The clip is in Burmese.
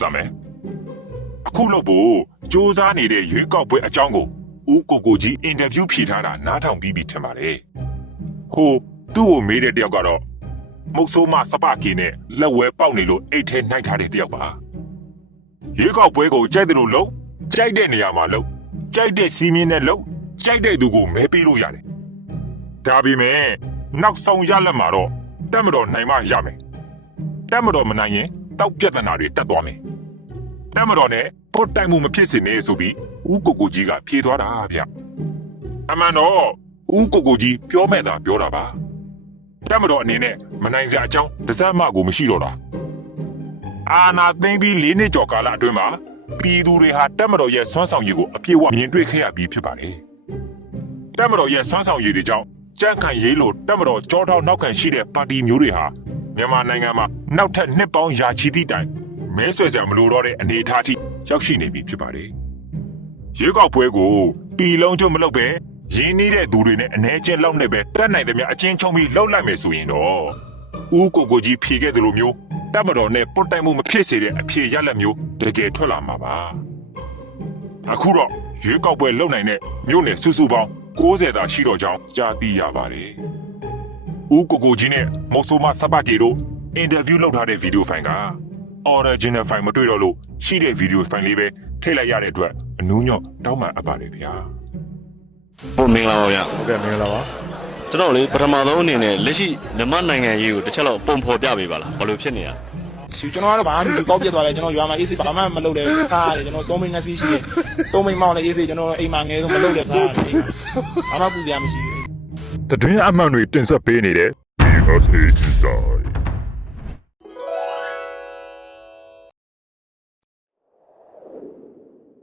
စမယ်အခုလို့ဖို့စူးစမ်းနေတဲ့ရွေးကောက်ပွဲအကြောင်းကိုဦးကိုကိုကြီးအင်တာဗျူးဖြေထားတာနားထောင်ပြီးပြီထင်ပါတယ်ဟိုသူ့ကိုမေးတဲ့တယောက်ကတော့မုတ်ဆိုးမစပကီနဲ့လက်ဝဲပေါက်နေလို့အိတ်ထဲနှိုက်ထားတဲ့တယောက်ပါရွေးကောက်ပွဲကိုကြိုက်တယ်လို့လုံးကြိုက်တဲ့နေရာမှာလုံးကြိုက်တဲ့စီးမင်းနဲ့လုံးကြိုက်တဲ့သူကိုမဲပေးလို့ရတယ်ဒါပေမဲ့နောက်ဆုံးရလက်မှာတော့တက်မတော်နိုင်မှရမယ်တက်မတော်မနိုင်ရင်တောက်ပြဿနာတွေတက်သွားမယ်။ တက်မတော်နဲ့ပုတ်တိုက်မှုမဖြစ်စေနဲ့ဆိုပြီးဦးကိုကိုကြီးကဖြေသွားတာဗျ။အမှန်တော့ဦးကိုကိုကြီးပြောမဲ့တာပြောတာပါ။တက်မတော်အနေနဲ့မနိုင်စရာအကြောင်းတစ်စက်မှကိုမရှိတော့တာ။အာနာသိမ့်ပြီး၄နှစ်ကျော်ကာလအတွင်းမှာပြည်သူတွေဟာတက်မတော်ရဲ့ဆွမ်းဆောင်ရည်ကိုအပြည့်အဝမြင်တွေ့ခဲ့ရပြီးဖြစ်ပါတယ်။တက်မတော်ရဲ့ဆွမ်းဆောင်ရည်တွေကြောင့်ကြန့်ခိုင်ရေးလို့တက်မတော်ကြောထောက်နောက်ခံရှိတဲ့ပါတီမျိုးတွေဟာမြန်မာနိုင်ငံမှာနောက်ထပ်နှစ်ပေါင်းရာချီသည့်တိုင် မဲဆွယ်စရာမလိုတော့တဲ့အနေအထားထိရောက်ရှိနေပြီဖြစ်ပါတယ်။ရွေးကောက်ပွဲကိုပြည်လုံးကျုံမလုပ်ပဲရင်းနှီးတဲ့သူတွေနဲ့အနေချင်းလောက်နဲ့ပဲတက်နိုင်တဲ့များအချင်းချုံပြီးလှုပ်လိုက်မယ်ဆိုရင်တော့ဦးကိုကိုကြီးဖြေခဲ့သလိုမျိုးတက်မတော်နဲ့ပွတ်တိုင်မှုမဖြစ်စေတဲ့အဖြေရလက်မျိုးတကယ်ထွက်လာမှာပါ။အခုတော့ရွေးကောက်ပွဲလုပ်နိုင်တဲ့မြို့နယ်စုစုပေါင်း60တာရှိတော့ကြောင်းကြားသိရပါတယ်။ဦးကိုကိုကြီးနဲ့မော်ဆိုမစပကေတို့အင်တာဗျူးလုပ်ထားတဲ့ဗီဒီယိုဖိုင်က original file မတွေ့တော့လို့ရှိတဲ့ဗီဒီယိုဖိုင်လေးပဲထည့်လိုက်ရတဲ့အတွက်အနူးညော့တောင်းပန်အပ်ပါတယ်ဗျာဟုတ်မင်္ဂလာပါဗျာဟုတ်ကဲ့မင်္ဂလာပါကျွန်တော်လေပထမဆုံးအနေနဲ့လက်ရှိမြန်မာနိုင်ငံရေးကိုတစ်ချက်လောက်ပုံဖော်ပြပေးပါလားဘာလို့ဖြစ်နေရလဲကျွန်တော်ကတော့ဘာမှမပေါက်ပြစ်သွားတယ်ကျွန်တော်ရွာမှာအေးစိဘာမှမလုပ်တယ်စားရတယ်ကျွန်တော်သုံးမိန်းငါစီးရှိတယ်သုံးမိန်းမောင်းလည်းအေးစိကျွန်တော်အိမ်မှာငယ်ဆုံးမလုပ်တယ်စားရတယ်ဘာမှပူစရာမရှိဘူးတတွင်းအမှန်တွေတင်ဆက်ပေးနေတဲ့ USA Inside